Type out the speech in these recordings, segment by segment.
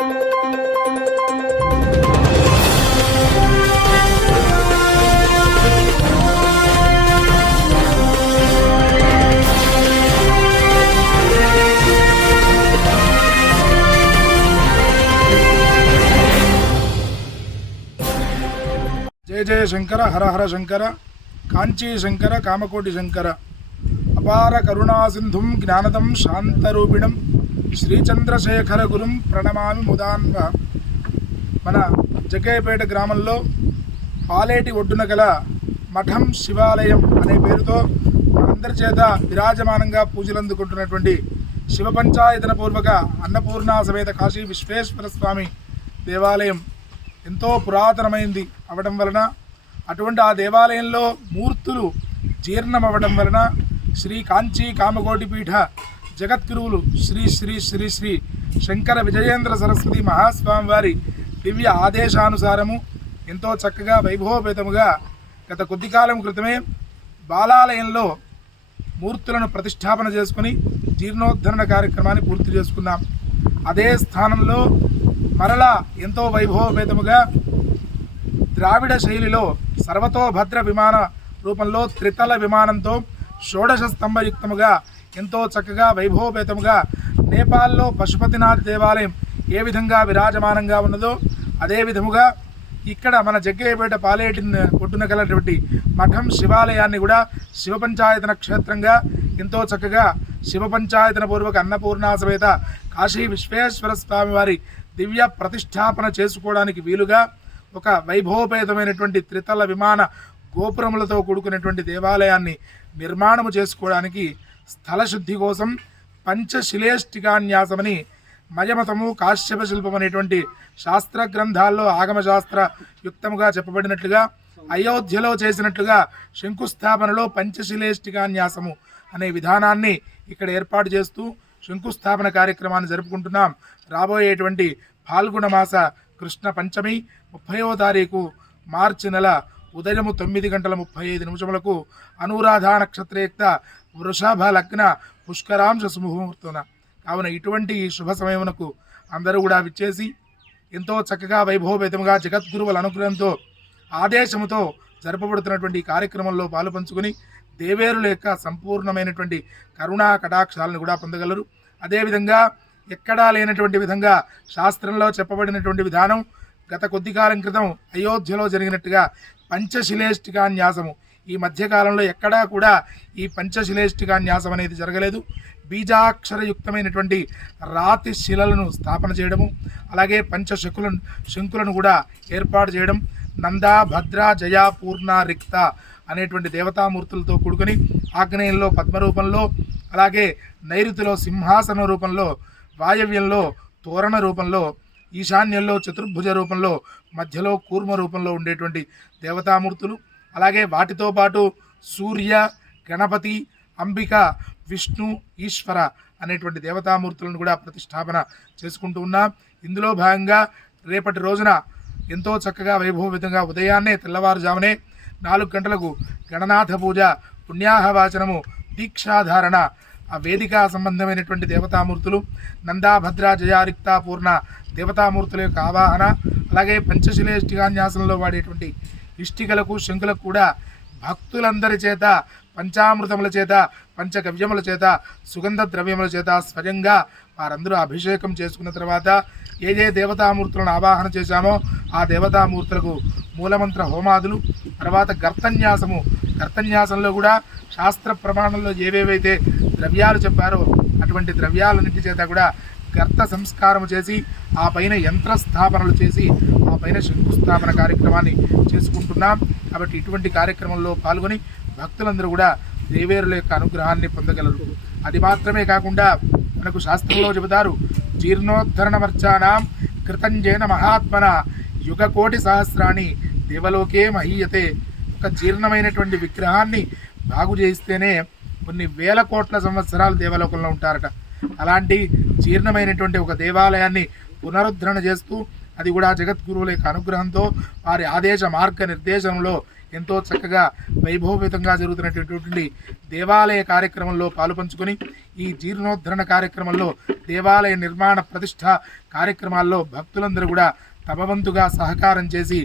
జయ జయ శంకర హర హర శంకర కాంచీ శంకర కామకోటి శంకర. అపార కరుణాసింధుం జ్ఞానదం శాంతరూపిణం. శ్రీచంద్రశేఖర గురుం ప్రణమామి ముదాన్వ. మన జగ్గయ్యపేట గ్రామంలో పాలేటి ఒడ్డున గల మఠం శివాలయం అనే పేరుతో మనందరి చేత విరాజమానంగా పూజలు అందుకుంటున్నటువంటి శివ పంచాయతన పూర్వక అన్నపూర్ణ సమేత కాశీ విశ్వేశ్వర స్వామి దేవాలయం ఎంతో పురాతనమైంది అవడం వలన అటువంటి ఆ దేవాలయంలో మూర్తులు జీర్ణం వలన శ్రీ కాంచీ కామకోటి పీఠ జగద్గురువులు శ్రీ శ్రీ శ్రీ శ్రీ శంకర విజయేంద్ర సరస్వతి మహాస్వామి వారి దివ్య ఆదేశానుసారము ఎంతో చక్కగా వైభవపేతముగా గత కొద్ది కాలం క్రితమే బాలాలయంలో మూర్తులను ప్రతిష్టాపన చేసుకుని జీర్ణోద్ధరణ కార్యక్రమాన్ని పూర్తి చేసుకున్నాం. అదే స్థానంలో మరలా ఎంతో వైభవపేతముగా ద్రావిడ శైలిలో సర్వతోభద్ర విమాన రూపంలో త్రితల విమానంతో షోడశ స్తంభయుక్తముగా ఎంతో చక్కగా వైభవపేతముగా నేపాల్లో పశుపతినాథ్ దేవాలయం ఏ విధంగా విరాజమానంగా ఉన్నదో అదే విధముగా ఇక్కడ మన జగ్గయ్యపేట పాలేటి ఒడ్డున గలటువంటి మఠం శివాలయాన్ని కూడా శివ పంచాయతన క్షేత్రంగా ఎంతో చక్కగా శివ పంచాయతన పూర్వక అన్నపూర్ణ సమేత కాశీ విశ్వేశ్వర స్వామి వారి దివ్య ప్రతిష్టాపన చేసుకోవడానికి వీలుగా ఒక వైభవపేతమైనటువంటి త్రితల విమాన గోపురములతో కూడుకున్నటువంటి దేవాలయాన్ని నిర్మాణము చేసుకోవడానికి స్థల శుద్ధి కోసం పంచశిలేష్టికాన్యాసమని మయమతము కాశ్యప శిల్పం అనేటువంటి శాస్త్ర గ్రంథాల్లో ఆగమశాస్త్ర యుక్తముగా చెప్పబడినట్లుగా అయోధ్యలో చేసినట్లుగా శంకుస్థాపనలో పంచశిలేష్టికాన్యాసము అనే విధానాన్ని ఇక్కడ ఏర్పాటు చేస్తూ శంకుస్థాపన కార్యక్రమాన్ని జరుపుకుంటున్నాం. రాబోయేటువంటి పాల్గొన మాస కృష్ణ పంచమి ముప్పయో తారీఖు మార్చి నెల ఉదయము తొమ్మిది గంటల ముప్పై ఐదు నిమిషములకు అనురాధ నక్షత్రయుక్త వృషభ లగ్న పుష్కరాంశ శుభముహూర్తున కావున ఇటువంటి ఈ శుభ సమయమునకు అందరూ కూడా విచ్చేసి ఎంతో చక్కగా వైభవపేతముగా జగద్గురువుల అనుగ్రహంతో ఆదేశముతో జరపబడుతున్నటువంటి కార్యక్రమంలో పాలు పంచుకుని దేవేరుల యొక్క సంపూర్ణమైనటువంటి కరుణా కటాక్షాలను కూడా పొందగలరు. అదేవిధంగా ఎక్కడా లేనటువంటి విధంగా శాస్త్రంలో చెప్పబడినటువంటి విధానం గత కొద్ది కాలం క్రితం అయోధ్యలో జరిగినట్టుగా పంచశిలేష్టికాన్యాసము ఈ మధ్యకాలంలో ఎక్కడా కూడా ఈ పంచశిలేష్టికాన్యాసం అనేది జరగలేదు. బీజాక్షరయుక్తమైనటువంటి రాతి శిలలను స్థాపన చేయడము అలాగే పంచశకులను శంకులను కూడా ఏర్పాటు చేయడం నంద భద్ర జయ పూర్ణ రిక్త అనేటువంటి దేవతామూర్తులతో కూడుకొని ఆగ్నేయంలో పద్మరూపంలో అలాగే నైరుతిలో సింహాసన రూపంలో వాయవ్యంలో తోరణ రూపంలో ఈశాన్యంలో చతుర్భుజ రూపంలో మధ్యలో కూర్మ రూపంలో ఉండేటువంటి దేవతామూర్తులు అలాగే వాటితో పాటు సూర్య గణపతి అంబిక విష్ణు ఈశ్వర అనేటువంటి దేవతామూర్తులను కూడా ప్రతిష్టాపన చేసుకుంటూ ఉన్నాం. ఇందులో భాగంగా రేపటి రోజున ఎంతో చక్కగా వైభవవిధంగా ఉదయాన్నే తెల్లవారుజామునే నాలుగు గంటలకు గణనాథ పూజ పుణ్యాహవాచనము దీక్షాధారణ ఆ వేదిక సంబంధమైనటువంటి దేవతామూర్తులు నందాభద్ర జయారిక్త పూర్ణ దేవతామూర్తుల యొక్క ఆవాహన అలాగే పంచశిలేష్టిగాన్యాసంలో వాడేటువంటి ఇష్టికలకు శంకులకు కూడా భక్తులందరి చేత పంచామృతముల చేత పంచగవ్యముల చేత సుగంధ ద్రవ్యముల చేత స్వయంగా వారందరూ అభిషేకం చేసుకున్న తర్వాత ఏ ఏ దేవతామూర్తులను ఆవాహన చేశామో ఆ దేవతామూర్తులకు మూలమంత్ర హోమాదులు తర్వాత గర్తన్యాసము. గర్తన్యాసంలో కూడా శాస్త్ర ప్రమాణంలో ఏవేవైతే ద్రవ్యాలు చెప్పారో అటువంటి ద్రవ్యాలన్నింటి చేత కూడా గర్త సంస్కారం చేసి ఆ పైన యంత్ర స్థాపనలు చేసి ఆ పైన శంకుస్థాపన కార్యక్రమాన్ని చేసుకుంటున్నాం. కాబట్టి ఇటువంటి కార్యక్రమంలో పాల్గొని భక్తులందరూ కూడా దేవేరుల యొక్క అనుగ్రహాన్ని పొందగలరు. అది మాత్రమే కాకుండా మనకు శాస్త్రంలో చెబుతారు జీర్ణోద్ధరణమర్చానాం కృతంజైన మహాత్మన యుగకోటి సహస్రాన్ని దేవలోకే మహీయతే. ఒక జీర్ణమైనటువంటి విగ్రహాన్ని బాగు చేయిస్తేనే కొన్ని వేల కోట్ల సంవత్సరాలు దేవలోకంలో ఉంటారట. అలాంటి జీర్ణమైనటువంటి ఒక దేవాలయాన్ని పునరుద్ధరణ చేస్తూ అది కూడా జగద్గురువుల యొక్క అనుగ్రహంతో వారి ఆదేశ మార్గ నిర్దేశంలో ఎంతో చక్కగా వైభవపేతంగా జరుగుతున్నటువంటి దేవాలయ కార్యక్రమంలో పాలుపంచుకొని ఈ జీర్ణోద్ధరణ కార్యక్రమంలో దేవాలయ నిర్మాణ ప్రతిష్ట కార్యక్రమాల్లో భక్తులందరూ కూడా తమవంతుగా సహకారం చేసి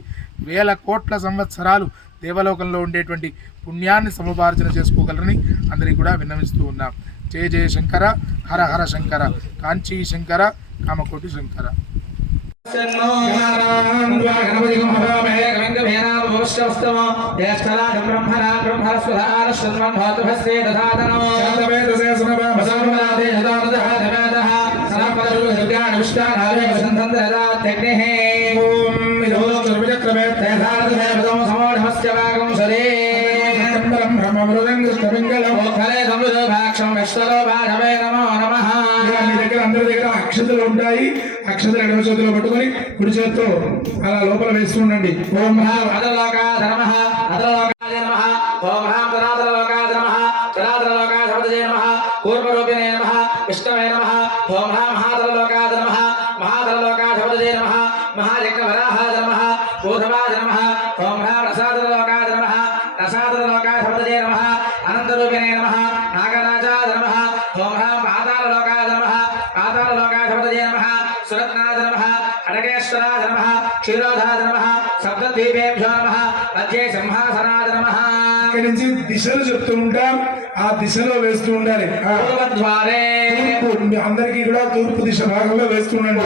వేల కోట్ల సంవత్సరాలు దేవలోకంలో ఉండేటువంటి పుణ్యాన్ని సముపార్జన చేసుకోగలరని అందరికీ కూడా విన్నవిస్తూ ఉన్నాం. జయ జయ శంకర హర హర శంకర కాంచీ శంకర కామకోటి శంకర మీ దగ్గర అందరి దగ్గర అక్షతలు ఉంటాయి. అక్షతలు ఎడమ చేతిలో పట్టుకొని కుడి చేతితో అలా లోపల వేస్తూ ఉండండి. ఓం హా కూర్మరూపిణే నమ. విష్ణవే నమ. ఓం మధ్యే సింహాసనాద నమ. ఇక్కడి నుంచి దిశలు చెప్తూ ఉంటాం. ఆ దిశలో వేస్తూ ఉండాలి. తూర్పు అందరికీ కూడా తూర్పు దిశ భాగంలో వేస్తూ ఉండండి.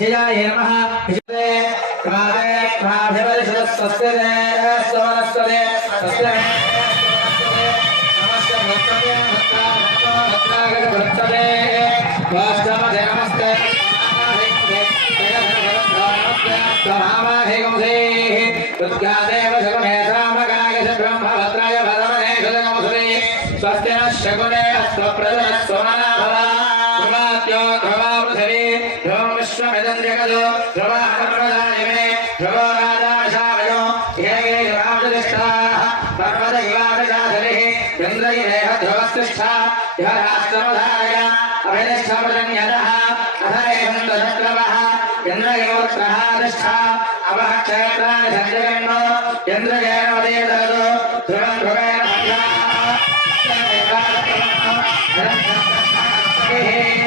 జయాయ నమః అవః క్షేత్రాన్ని సంజగన్నో చంద్రయేన ధ్రువం ధ్రువేణ है